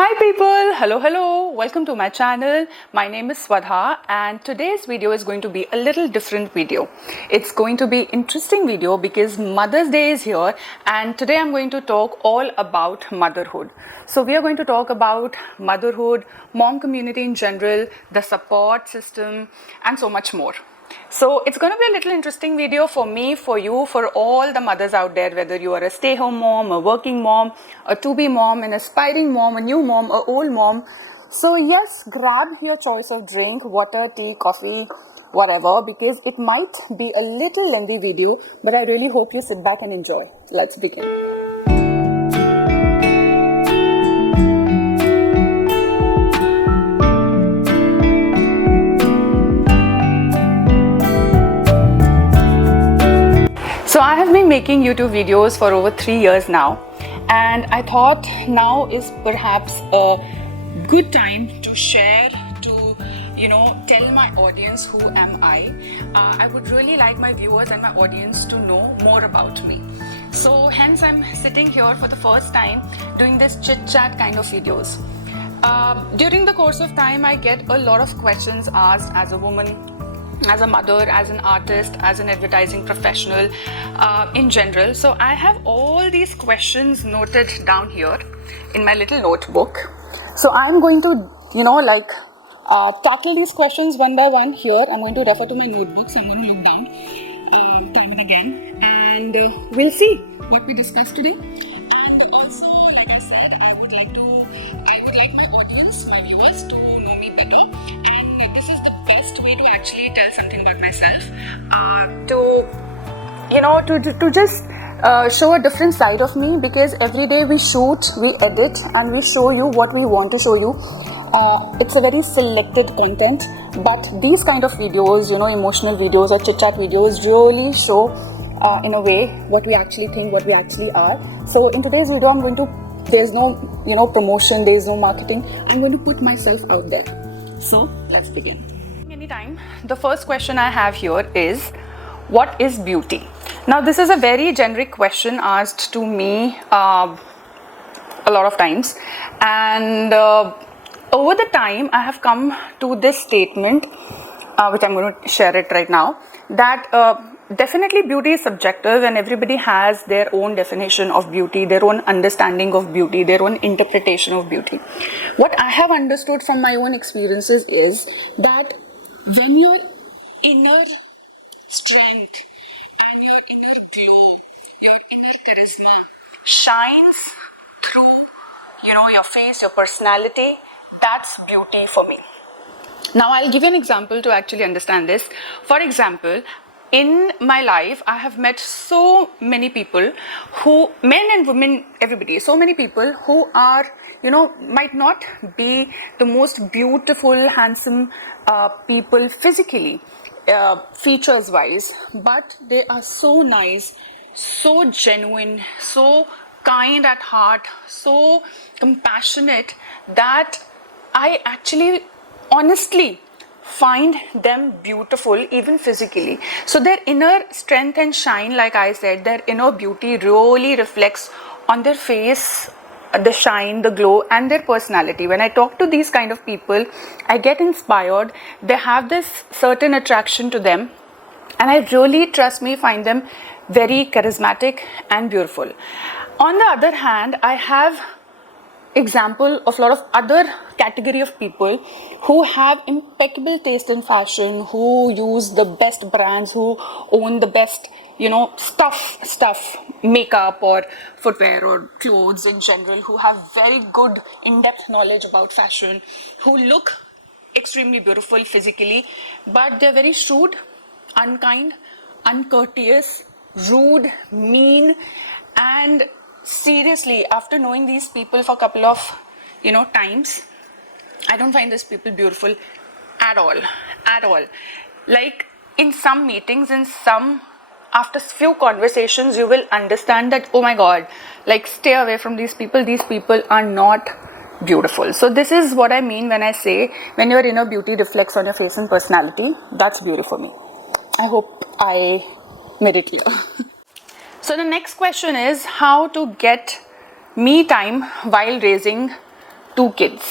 Hi people, hello, welcome to my channel. My name is Swadha and today's video is going to be a little different video. It's going to be interesting video because Mother's Day is here and today I'm going to talk all about motherhood. So we are going to talk about motherhood, mom community in general, the support system and so much more. So it's going to be a little interesting video for me, for you, for all the mothers out there, whether you are a stay-home mom, a working mom, a to-be mom, an aspiring mom, a new mom, a old mom. So yes, grab your choice of drink, water, tea, coffee, whatever, because it might be a little lengthy video, but I really hope you sit back and enjoy. Let's begin. So I have been making YouTube videos for over 3 years now, and I thought now is perhaps a good time to share, to tell my audience who am I. I would really like my viewers and my audience to know more about me. So hence I'm sitting here for the first time doing this chit chat kind of videos. During the course of time, I get a lot of questions asked as a woman, as a mother, as an artist, as an advertising professional, in general. So I have all these questions noted down here in my little notebook. So I'm going to, tackle these questions one by one here. I'm going to refer to my notebook. So I'm going to look down time and again, and we'll see what we discuss today. And also, like I said, I would like my audience, my viewers, to know me better. And this is the best way to actually tell something about myself, to just show a different side of me, because every day we shoot, we edit, and we show you what we want to show you. It's a very selected content, but these kind of videos, emotional videos or chit chat videos, really show in a way what we actually think, what we actually are. So in today's video, there's no promotion, there's no marketing. I'm going to put myself out there. So let's begin. Anytime, the first question I have here is, what is beauty? Now this is a very generic question asked to me a lot of times, and over the time I have come to this statement, which I'm going to share it right now, that definitely beauty is subjective and everybody has their own definition of beauty, their own understanding of beauty, their own interpretation of beauty. What I have understood from my own experiences is that when your inner strength and your inner glow, your inner charisma shines through, your face, your personality, that's beauty for me. Now I'll give you an example to actually understand this. For example, in my life, I have met so many people who, men and women, everybody, so many people who are, might not be the most beautiful, handsome people physically, features wise, but they are so nice, so genuine, so kind at heart, so compassionate, that I actually honestly find them beautiful even physically. So their inner strength and shine, like I said, their inner beauty really reflects on their face, the shine, the glow, and their personality. When I talk to these kind of people, I get inspired. They have this certain attraction to them, and I really, trust me, find them very charismatic and beautiful. On the other hand, I have example of a lot of other category of people who have impeccable taste in fashion, who use the best brands, who own the best stuff, makeup or footwear or clothes in general, who have very good in-depth knowledge about fashion, who look extremely beautiful physically, but they're very shrewd, unkind, uncourteous, rude, mean. And seriously, after knowing these people for a couple of times, I don't find these people beautiful at all. Like in some meetings, after few conversations, you will understand that, oh my god, like stay away from these people are not beautiful. So this is what I mean when I say, when your inner beauty reflects on your face and personality, that's beauty for me. I hope I made it clear. So the next question is how to get me time while raising 2 kids.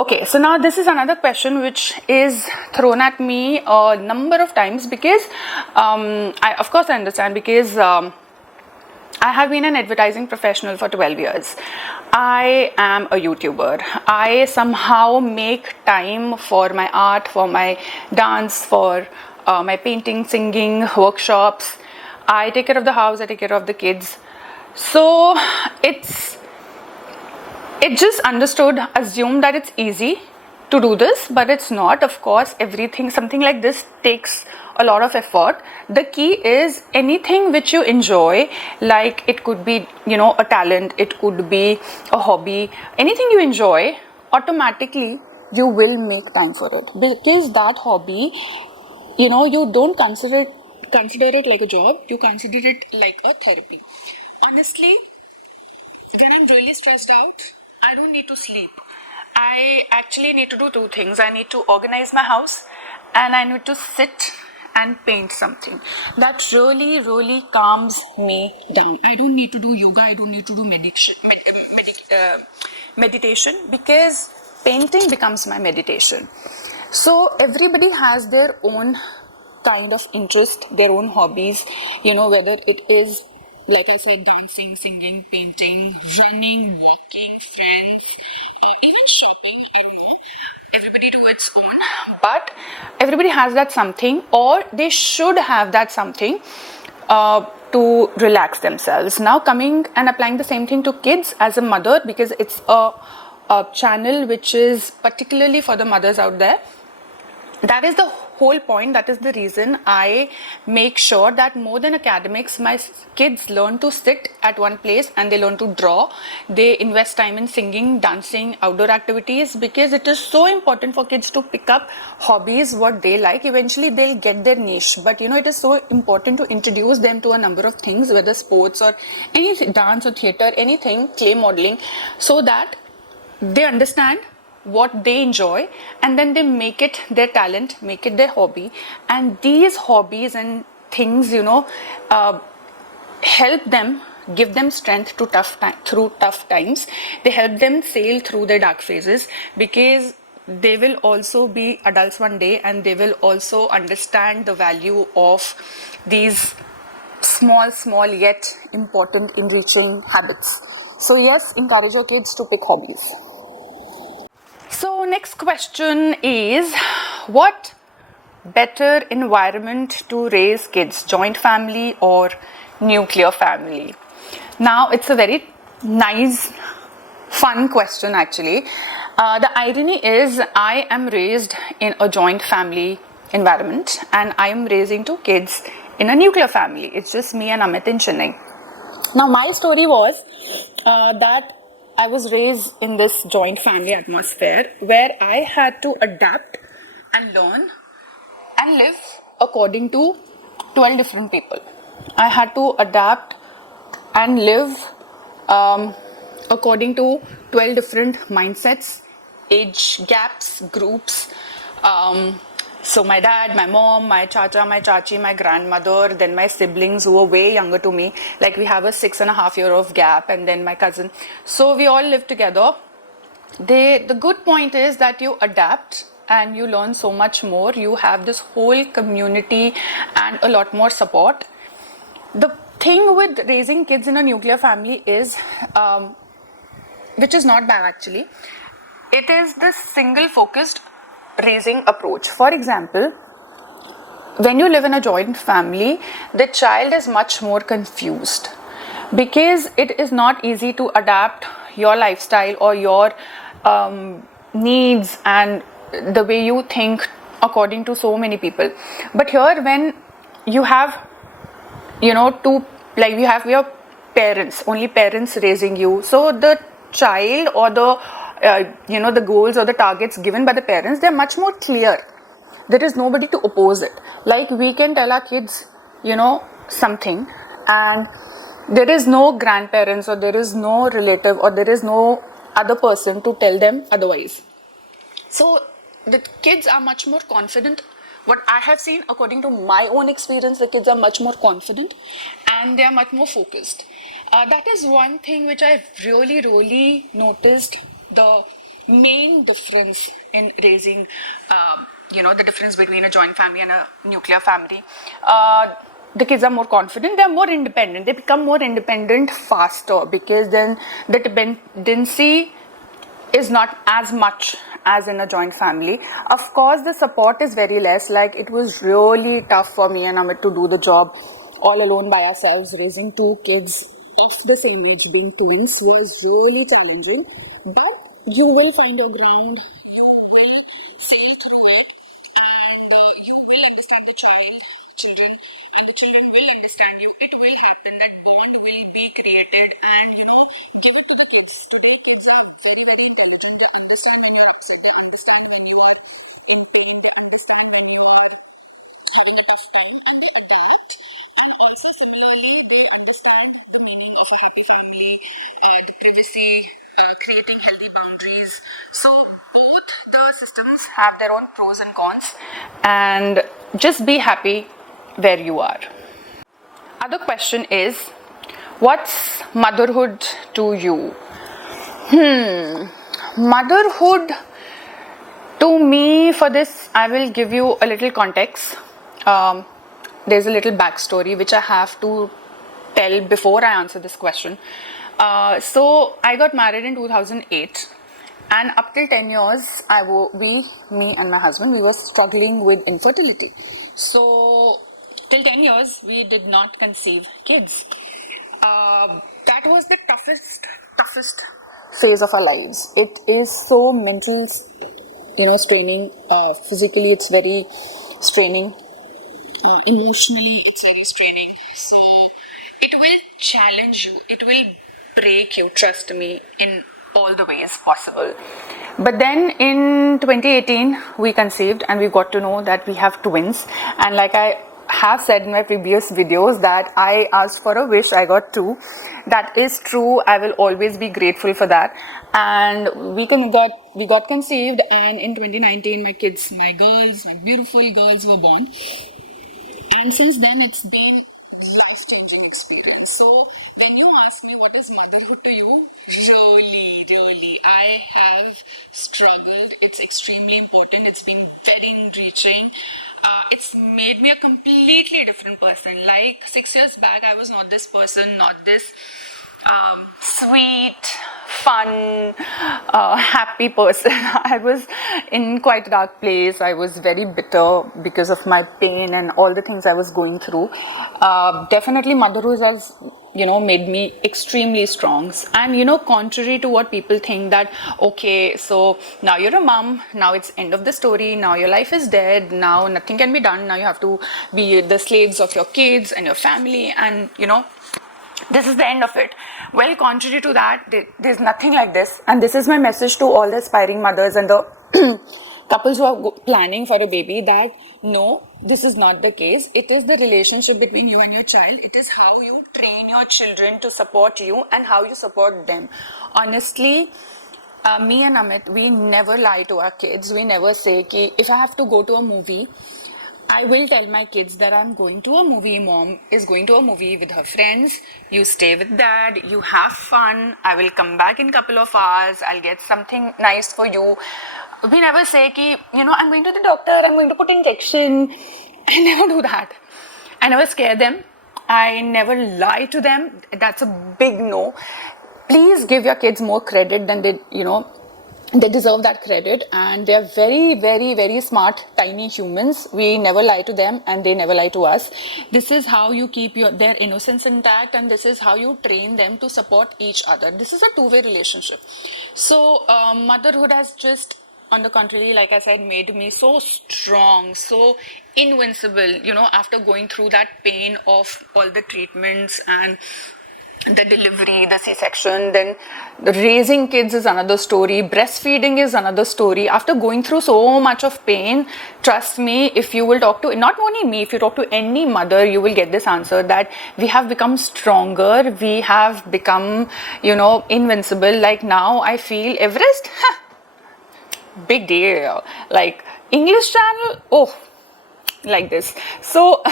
Okay, so now this is another question which is thrown at me a number of times because I of course I understand because I have been an advertising professional for 12 years. I am a YouTuber. I somehow make time for my art, for my dance, for my painting, singing, workshops. I take care of the house, I take care of the kids. So it's just assumed that it's easy to do this, but it's not. Of course, something like this takes a lot of effort. The key is anything which you enjoy, like it could be, a talent, it could be a hobby, anything you enjoy, automatically you will make time for it, because that hobby, you don't consider it like a job, you consider it like a therapy. Honestly, when I'm really stressed out, I don't need to sleep. I actually need to do 2 things. I need to organize my house and I need to sit and paint something. That really, really calms me down. I don't need to do yoga. I don't need to do meditation, because painting becomes my meditation. So everybody has their own kind of interest, their own hobbies, whether it is, like I said, dancing, singing, painting, running, walking, friends, even shopping, I don't know. Everybody to its own, but everybody has that something, or they should have that something to relax themselves. Now coming and applying the same thing to kids as a mother, because it's a channel which is particularly for the mothers out there. That is the whole point. That is the reason I make sure that more than academics, my kids learn to sit at one place and they learn to draw. They invest time in singing, dancing, outdoor activities, because it is so important for kids to pick up hobbies, what they like. Eventually they'll get their niche, but it is so important to introduce them to a number of things, whether sports or any dance or theater, anything, clay modeling, so that they understand what they enjoy, and then they make it their talent, make it their hobby. And these hobbies and things, help them, give them strength to through tough times. They help them sail through their dark phases, because they will also be adults one day, and they will also understand the value of these small yet important, enriching habits. So yes, encourage your kids to pick hobbies. So next question is, what better environment to raise kids, joint family or nuclear family? Now it's a very nice, fun question actually. The irony is I am raised in a joint family environment, and I am raising 2 kids in a nuclear family. It's just me and Amit in Chennai. Now my story was that I was raised in this joint family atmosphere where I had to adapt and learn and live according to 12 different people. I had to adapt and live according to 12 different mindsets, age gaps, groups. So my dad, my mom, my chacha, my chachi, my grandmother, then my siblings who were way younger to me. Like we have a 6.5 year of gap, and then my cousin. So we all live together. The good point is that you adapt and you learn so much more. You have this whole community and a lot more support. The thing with raising kids in a nuclear family is, which is not bad actually, it is the single focused raising approach. For example, when you live in a joint family, the child is much more confused, because it is not easy to adapt your lifestyle or your needs and the way you think according to so many people. But here, when you have you have your parents, only parents raising you, so the child or the the goals or the targets given by the parents, they're much more clear. There is nobody to oppose it. Like we can tell our kids, something, and there is no grandparents or there is no relative or there is no other person to tell them otherwise. So the kids are much more confident. What I have seen, according to my own experience, the kids are much more confident and they are much more focused. That is one thing which I really noticed, the main difference in raising, the difference between a joint family and a nuclear family. The kids are more confident, they're more independent, they become more independent faster because then the dependency is not as much as in a joint family. Of course, the support is very less. Like, it was really tough for me and Amit to do the job all alone by ourselves. Raising two kids of the same age, being twins, was really challenging. But you will find a ground, understand the children, and the children will understand you. It will happen, that bond will be created, and give it to the kids to be of a happy family and privacy, creating healthy boundaries. So both the systems have their own pros and cons, and just be happy where you are. Other question is, what's motherhood to you? Motherhood to me, for this, I will give you a little context. There's a little backstory which I have to tell before I answer this question. So I got married in 2008, and up till 10 years, me and my husband, we were struggling with infertility. So till 10 years, we did not conceive kids. That was the toughest phase of our lives. It is so mental, straining. Physically, it's very straining. Emotionally, it's very straining. So it will challenge you. It will break you. Trust me, in all the ways possible. But then in 2018, we conceived and we got to know that we have twins. And like I have said in my previous videos, that I asked for a wish, I got two. That is true. I will always be grateful for that. And we got conceived, and in 2019, my beautiful girls were born. And since then, it's been life-changing experience. So when you ask me what is motherhood to you, really, I have struggled. It's extremely important. It's been very enriching. It's made me a completely different person. Like 6 years back, I was not this person, not this sweet, fun, happy person. I was in quite a dark place. I was very bitter because of my pain and all the things I was going through. Definitely, motherhood has, made me extremely strong. And, contrary to what people think, that, okay, so now you're a mom, now it's end of the story, now your life is dead, now nothing can be done, now you have to be the slaves of your kids and your family, and, this is the end of it. Well, contrary to that, there's nothing like this. And this is my message to all the aspiring mothers and the couples who are planning for a baby, that no, this is not the case. It is the relationship between you and your child. It is how you train your children to support you and how you support them. Honestly, me and Amit, we never lie to our kids. We never say, ki, if I have to go to a movie, I will tell my kids that I'm going to a movie. Mom is going to a movie with her friends. You stay with dad. You have fun. I will come back in a couple of hours. I'll get something nice for you. We never say, ki, I'm going to the doctor. I'm going to put injection. I never do that. I never scare them. I never lie to them. That's a big no. Please give your kids more credit than they deserve that credit, and they're very, very, very smart, tiny humans. We never lie to them and they never lie to us. This is how you keep their innocence intact, and this is how you train them to support each other. This is a two-way relationship. So motherhood has just, on the contrary, like I said, made me so strong, so invincible, after going through that pain of all the treatments and the delivery, the C-section, then the raising kids is another story, breastfeeding is another story. After going through so much of pain, trust me, if you will talk to, not only me, if you talk to any mother, you will get this answer, that we have become stronger, we have become, invincible. Like now, I feel Everest, big deal. Like English Channel, oh, like this. So,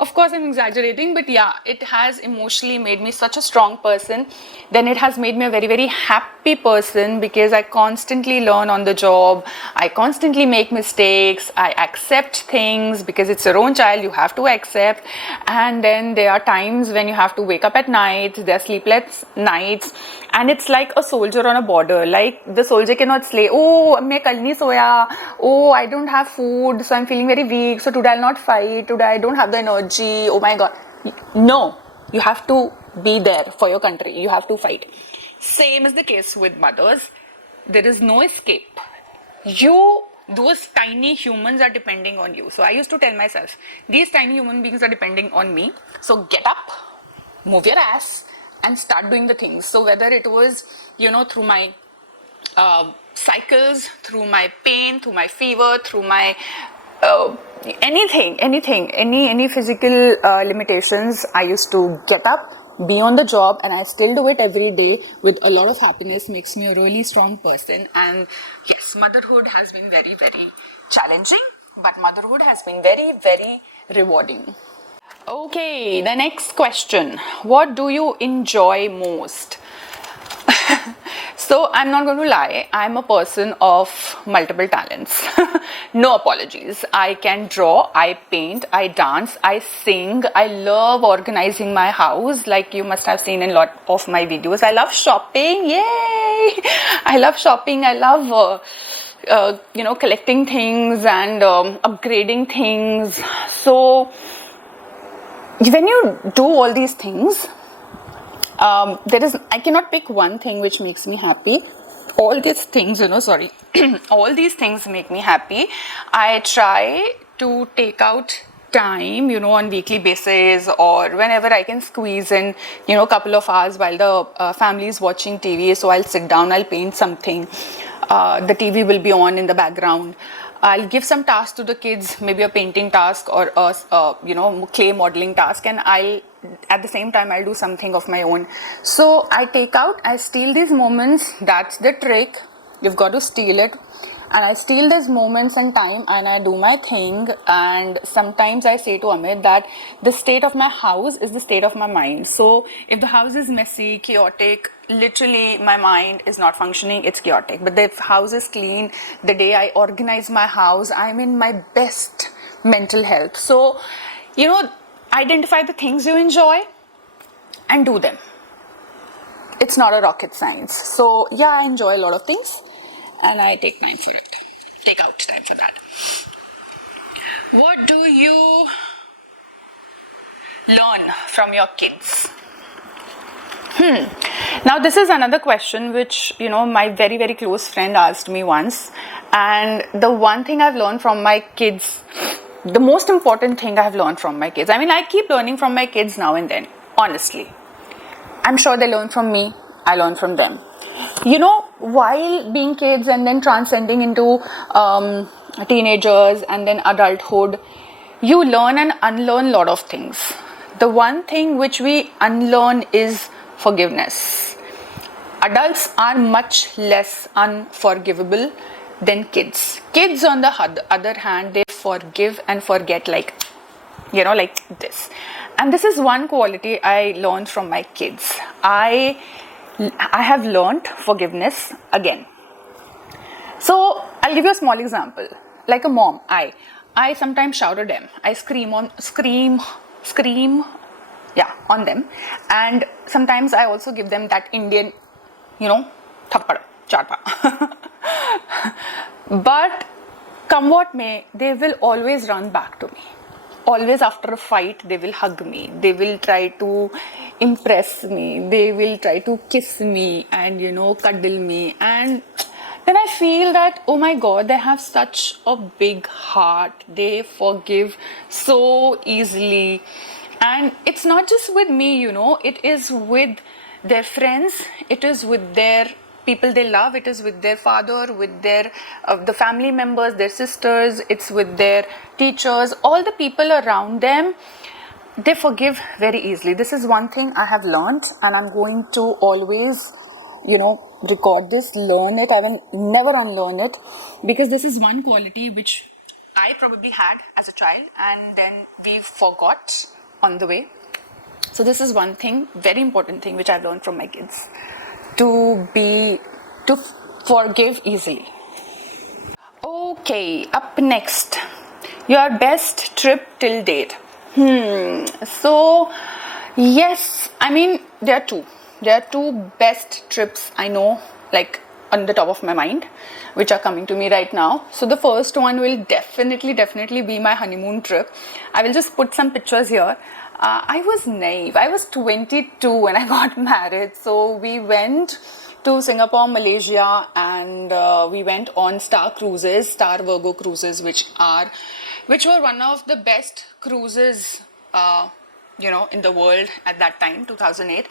of course, I'm exaggerating, but yeah, it has emotionally made me such a strong person. Then it has made me a very, very happy person because I constantly learn on the job. I constantly make mistakes. I accept things because it's your own child, you have to accept. And then there are times when you have to wake up at night, there are sleepless nights, and it's like a soldier on a border. Like the soldier cannot say, oh, मैं कल नहीं सोया, oh, I don't have food, so I'm feeling very weak, so today I'll not fight, today I don't have the energy, oh my god. No, you have to be there for your country, you have to fight. Same is the case with mothers. There is no escape. Those tiny humans are depending on you. So I used to tell myself, these tiny human beings are depending on me. So get up, move your ass, and start doing the things. So whether it was, through my cycles, through my pain, through my fever, through my anything, any physical limitations, I used to get up, be on the job, and I still do it every day with a lot of happiness. Makes me a really strong person. And yes, motherhood has been very, very challenging, but motherhood has been very, very rewarding. Okay, the next question. What do you enjoy most? So I'm not going to lie, I'm a person of multiple talents. No apologies. I can draw, I paint, I dance, I sing. I love organizing my house, like you must have seen in a lot of my videos. I love shopping, yay! I love shopping, I love collecting things and upgrading things. So when you do all these things, I cannot pick one thing which makes me happy. All these things, all these things make me happy. I try to take out time, on weekly basis or whenever I can squeeze in, a couple of hours while the family is watching TV. So I'll sit down, I'll paint something. The TV will be on in the background. I'll give some tasks to the kids, maybe a painting task or a clay modeling task, and at the same time I'll do something of my own. So I steal these moments. That's the trick. You've got to steal it. And I steal these moments and time and I do my thing. And sometimes I say to Amit that the state of my house is the state of my mind. So if the house is messy, chaotic, literally my mind is not functioning, it's chaotic. But if the house is clean, the day I organize my house, I'm in my best mental health. So, identify the things you enjoy and do them. It's not a rocket science. So yeah, I enjoy a lot of things and I take time for it. Take out time for that. What do you learn from your kids? Now this is another question which, my very, very close friend asked me once. And the one thing I've learned from my kids, the most important thing I've learned from my kids, I keep learning from my kids now and then, honestly. I'm sure they learn from me, I learn from them. While being kids and then transcending into teenagers and then adulthood, you learn and unlearn a lot of things. The one thing which we unlearn is forgiveness. Adults are much less unforgivable than kids. Kids, on the other hand, they forgive and forget like this. And this is one quality I learned from my kids. I have learned forgiveness again. So I'll give you a small example. Like a mom, I sometimes shout at them. I scream on them. And sometimes I also give them that Indian, thappad, charpa. But come what may, they will always run back to me. Always after a fight, they will hug me. They will try to impress me. They will try to kiss me and, cuddle me. And then I feel that, oh my God, they have such a big heart. They forgive so easily. And it's not just with me, it is with their friends. It is with their people they love. It is with their father, with their the family members, their sisters. It's with their teachers, all the people around them. They forgive very easily. This is one thing I have learned, and I'm going to always, record this, learn it. I will never unlearn it, because this is one quality which I probably had as a child, and then we forgot on the way. So this is one thing, very important thing, which I've learned from my kids: to forgive easily. Okay, up next, your best trip till date. So yes, I mean there are two. There are two best trips I know, like on the top of my mind, which are coming to me right now. So the first one will definitely be my honeymoon trip. I will just put some pictures here. I was naive. I was 22 when I got married. So we went to Singapore, Malaysia, and we went on Star Cruises, Star Virgo Cruises, which were one of the best cruises, in the world at that time, 2008.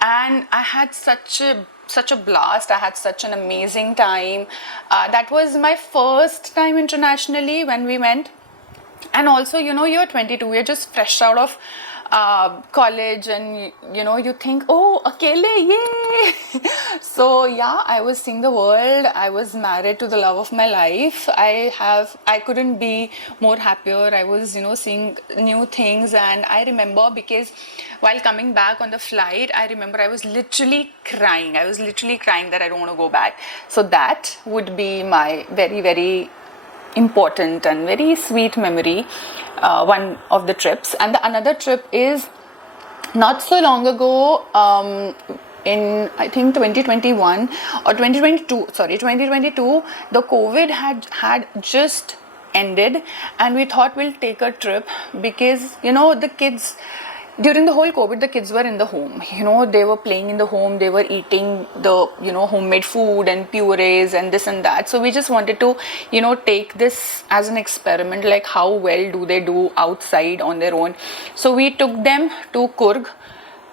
And I had such a blast. I had such an amazing time. That was my first time internationally when we went. And also, you're 22, you're just fresh out of college, and you think, oh, akele, yay. So yeah, I was seeing the world. I was married to the love of my life. I couldn't be more happier. I was seeing new things. And I remember, because while coming back on the flight, I remember I was literally crying that I don't want to go back. So that would be my very, very important and very sweet memory, one of the trips. And the another trip is not so long ago, in I think 2021 or 2022, the COVID had just ended, and we thought we'll take a trip, because the kids, during the whole COVID, the kids were in the home. They were playing in the home. They were eating the, homemade food and purees and this and that. So we just wanted to, take this as an experiment, like how well do they do outside on their own. So we took them to Coorg.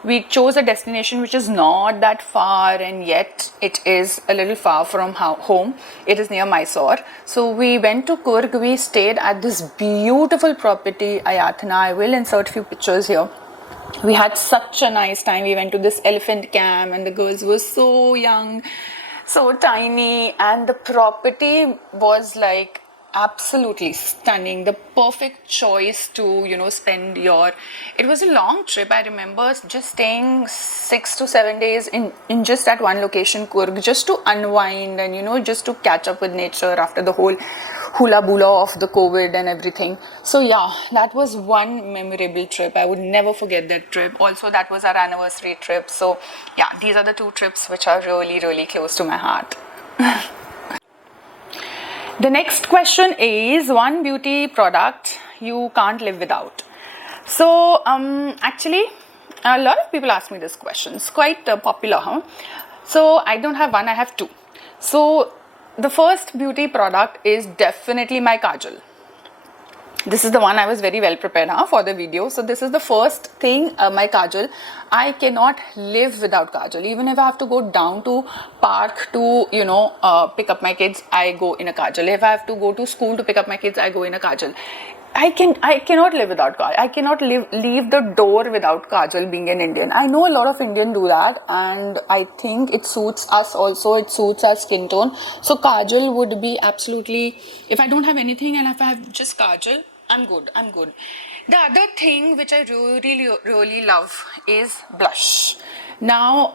We chose a destination which is not that far, and yet it is a little far from home. It is near Mysore. So we went to Coorg. We stayed at this beautiful property, Ayathna. I will insert few pictures here. We had such a nice time. We went to this elephant camp, and the girls were so young, so tiny, and the property was like absolutely stunning. The perfect choice to spend it was a long trip. I remember just staying 6 to 7 days in just at one location, Coorg, just to unwind and just to catch up with nature after the whole hula bula of the COVID and everything. So yeah, that was one memorable trip. I would never forget that trip. Also, that was our anniversary trip. So yeah, these are the two trips which are really, really close to my heart. The next question is one beauty product you can't live without. So actually, a lot of people ask me this question. It's quite popular, huh? So I don't have one, I have two. So the first beauty product is definitely my kajal. This is the one I was very well prepared for the video. So this is the first thing, my kajal. I cannot live without kajal. Even if I have to go down to park to, pick up my kids, I go in a kajal. If I have to go to school to pick up my kids, I go in a kajal. I cannot live without kajal. I cannot leave the door without kajal, being an Indian. I know a lot of Indians do that, and I think it suits us also. It suits our skin tone. So kajal would be absolutely, if I don't have anything and if I have just kajal, I'm good. The other thing which I really love is blush. Now,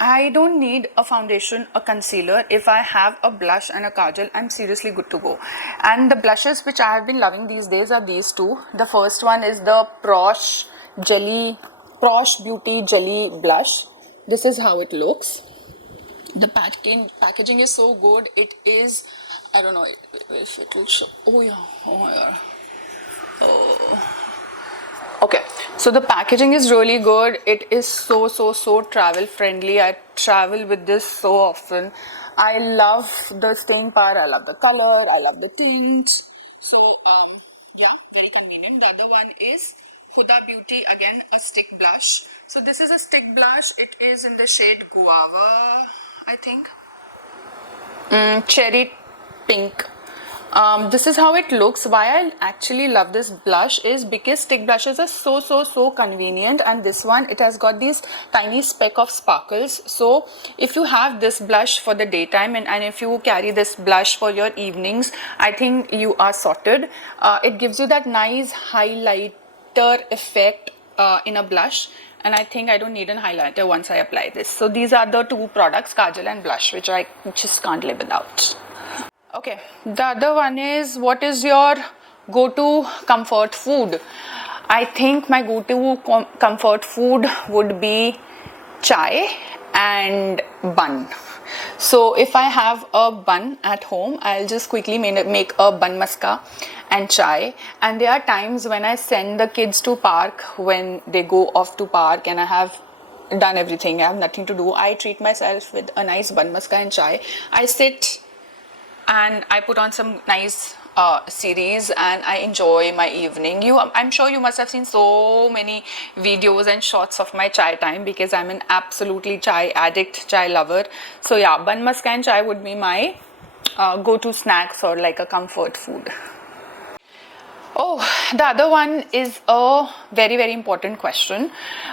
I don't need a foundation, a concealer. If I have a blush and a kajal, I'm seriously good to go. And the blushes which I have been loving these days are these two. The first one is the Prosh Beauty Jelly Blush. This is how it looks. The packaging is so good. It is, I don't know if it will show. Oh my god. Oh. Okay, so the packaging is really good. It is so travel friendly. I travel with this so often. I love the staying power. I love the color. I love the tint. So yeah, very convenient. The other one is Huda Beauty, again a stick blush. So this is a stick blush. It is in the shade Guava, I think. Cherry pink. This is how it looks. Why I actually love this blush is because stick blushes are so convenient, and this one, it has got these tiny speck of sparkles. So if you have this blush for the daytime, and if you carry this blush for your evenings, I think you are sorted. It gives you that nice highlighter effect in a blush, and I think I don't need an highlighter once I apply this. So these are the two products, kajal and blush, which I just can't live without. Okay, the other one is, what is your go-to comfort food? I think my go-to comfort food would be chai and bun. So if I have a bun at home, I'll just quickly make a bun maska and chai. And there are times when I send the kids to park, when they go off to park and I have done everything, I have nothing to do, I treat myself with a nice bun maska and chai. I sit and I put on some nice series and I enjoy my evening. I'm sure you must have seen so many videos and shots of my chai time, because I'm an absolutely chai addict, chai lover. So yeah, bun maska and chai would be my go-to snacks or like a comfort food. Oh, the other one is a very important question.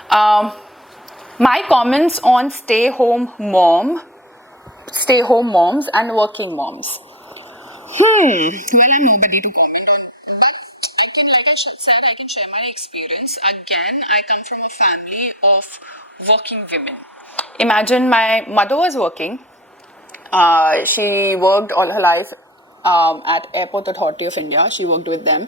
My comments on stay-home moms and working moms. Well, I'm nobody to comment on, but I can, like I said, I can share my experience. Again, I come from a family of working women. Imagine my mother was working. She worked all her life at Airport Authority of India. She worked with them.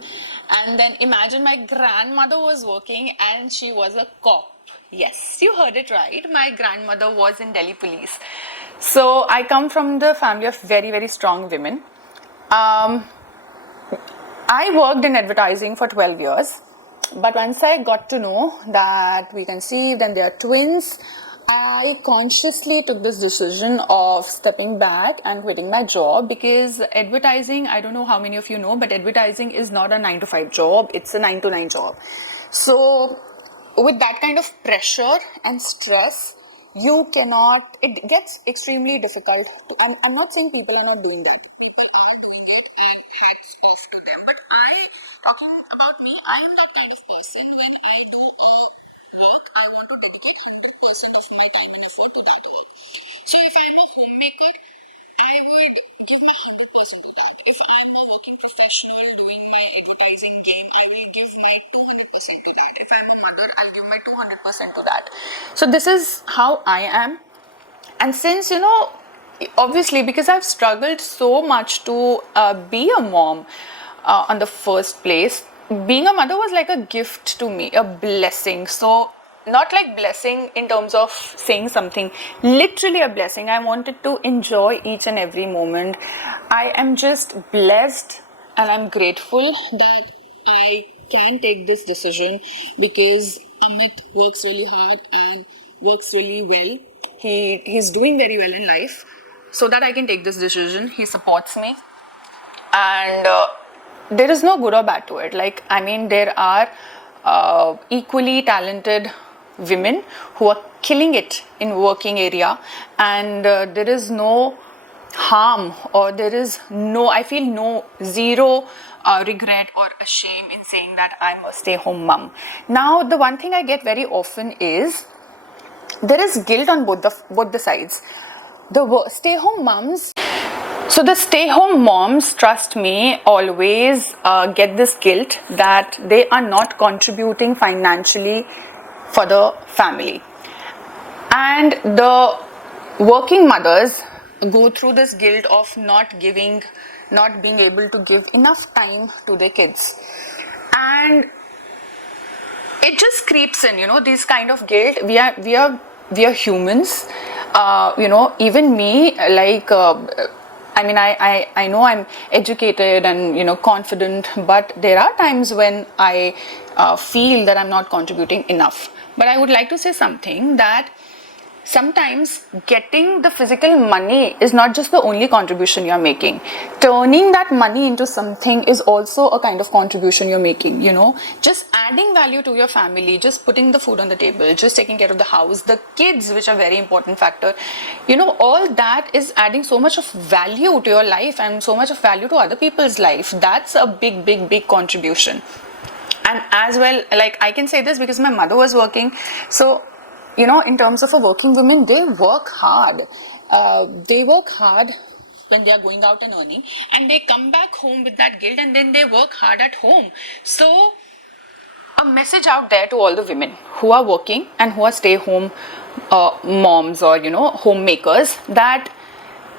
And then imagine my grandmother was working and she was a cop. Yes, you heard it right. My grandmother was in Delhi police. So I come from the family of very strong women. I worked in advertising for 12 years, but once I got to know that we conceived and they are twins, I consciously took this decision of stepping back and quitting my job, because advertising, I don't know how many of you know, but advertising is not a 9 to 5 job, it's a 9 to 9 job. So with that kind of pressure and stress, it gets extremely difficult. I'm not saying people are not doing that. People are doing it, and hats off to them. But talking about me, I am that kind of person. When I do a work, I want to dedicate 100% of my time and effort to that work. So if I'm a homemaker, I would give my 100% to that. If I'm a working professional doing my advertising game, I will give my 200% to that. If I'm a mother, I'll give my 200% to that. So this is how I am. And since, obviously, because I've struggled so much to be a mom on the first place, being a mother was like a gift to me, a blessing. So not like blessing in terms of saying something, literally a blessing. I wanted to enjoy each and every moment. I am just blessed and I'm grateful that I can take this decision, because Amit works really hard and works really well. He's doing very well in life, so that I can take this decision. He supports me, and there is no good or bad to it. There are equally talented women who are killing it in working area, and there is no harm, or I feel zero regret or a shame in saying that I'm a stay-home mom. Now, the one thing I get very often is there is guilt on both the sides. The stay-home moms, trust me, always get this guilt that they are not contributing financially for the family. And the working mothers go through this guilt of not being able to give enough time to their kids. And it just creeps in, this kind of guilt. We are humans. Even me, I know I'm educated and, confident, but there are times when I feel that I'm not contributing enough. But I would like to say something, that sometimes getting the physical money is not just the only contribution you're making. Turning that money into something is also a kind of contribution you're making, you know. Just adding value to your family, just putting the food on the table, just taking care of the house, the kids, which are very important factor, you know, all that is adding so much of value to your life and so much of value to other people's life. That's a big contribution. And as well, like, I can say this because my mother was working, so, you know, in terms of a working woman, they work hard. They work hard when they are going out and earning, and they come back home with that guilt, and then they work hard at home. So a message out there to all the women who are working and who are stay-home moms, or, you know, homemakers, that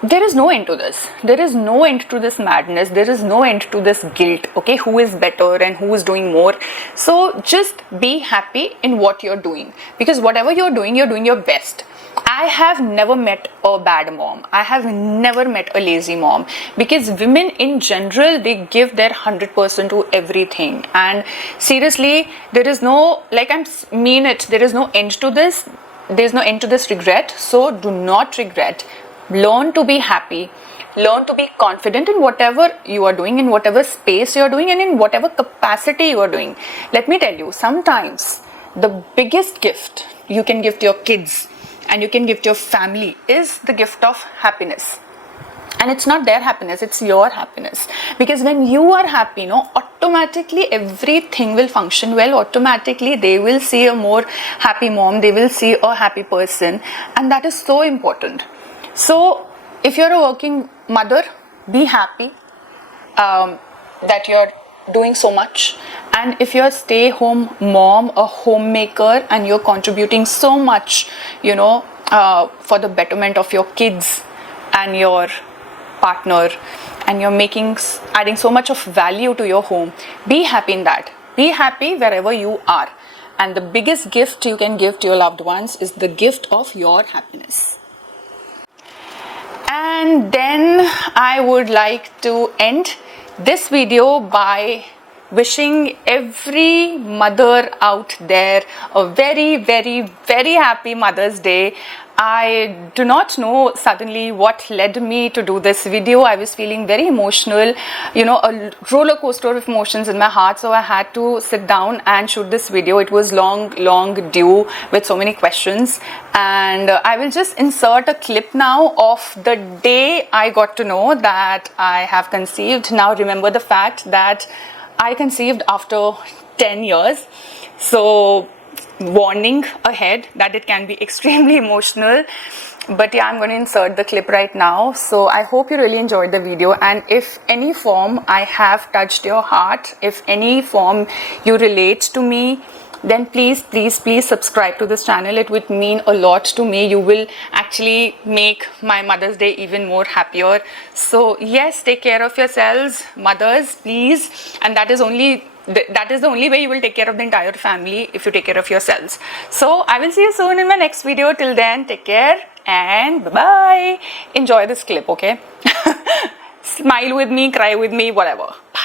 there is no end to this. There is no end to this madness. There is no end to this guilt, okay? Who is better and who is doing more. So just be happy in what you're doing, because whatever you're doing your best. I have never met a bad mom. I have never met a lazy mom, because women in general, they give their 100% to everything. And seriously, there is no, like, I mean it, there is no end to this. There's no end to this regret. So do not regret. Learn to be happy. Learn to be confident in whatever you are doing, in whatever space you are doing, and in whatever capacity you are doing. Let me tell you, sometimes the biggest gift you can give to your kids and you can give to your family is the gift of happiness. And it's not their happiness, it's your happiness. Because when you are happy, no, automatically everything will function well. Automatically they will see a more happy mom, they will see a happy person, and that is so important. So if you're a working mother, be happy that you're doing so much. And if you're a stay-home mom, a homemaker, and you're contributing so much, you know, for the betterment of your kids and your partner, and you're adding so much of value to your home, be happy in that. Be happy wherever you are. And the biggest gift you can give to your loved ones is the gift of your happiness. And then I would like to end this video by wishing every mother out there a very happy Mother's Day. I do not know suddenly what led me to do this video. I was feeling very emotional, you know, a roller coaster of emotions in my heart. So I had to sit down and shoot this video. It was long due with so many questions. And I will just insert a clip now of the day I got to know that I have conceived. Now remember the fact that I conceived after 10 years. So warning ahead that it can be extremely emotional, but yeah, I'm going to insert the clip right now. So I hope you really enjoyed the video, and if any form I have touched your heart, if any form you relate to me, then please subscribe to this channel. It would mean a lot to me. You will actually make my Mother's Day even more happier. So yes, take care of yourselves, mothers, please. And that is the only way you will take care of the entire family, if you take care of yourselves. So I will see you soon in my next video. Till then, take care and bye-bye. Enjoy this clip, okay? Smile with me, cry with me, whatever. Bye.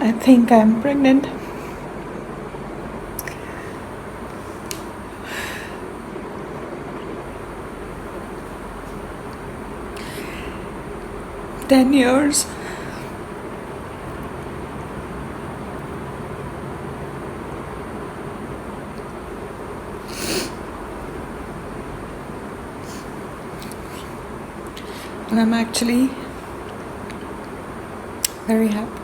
I think I'm pregnant. "10 years. And I'm actually very happy.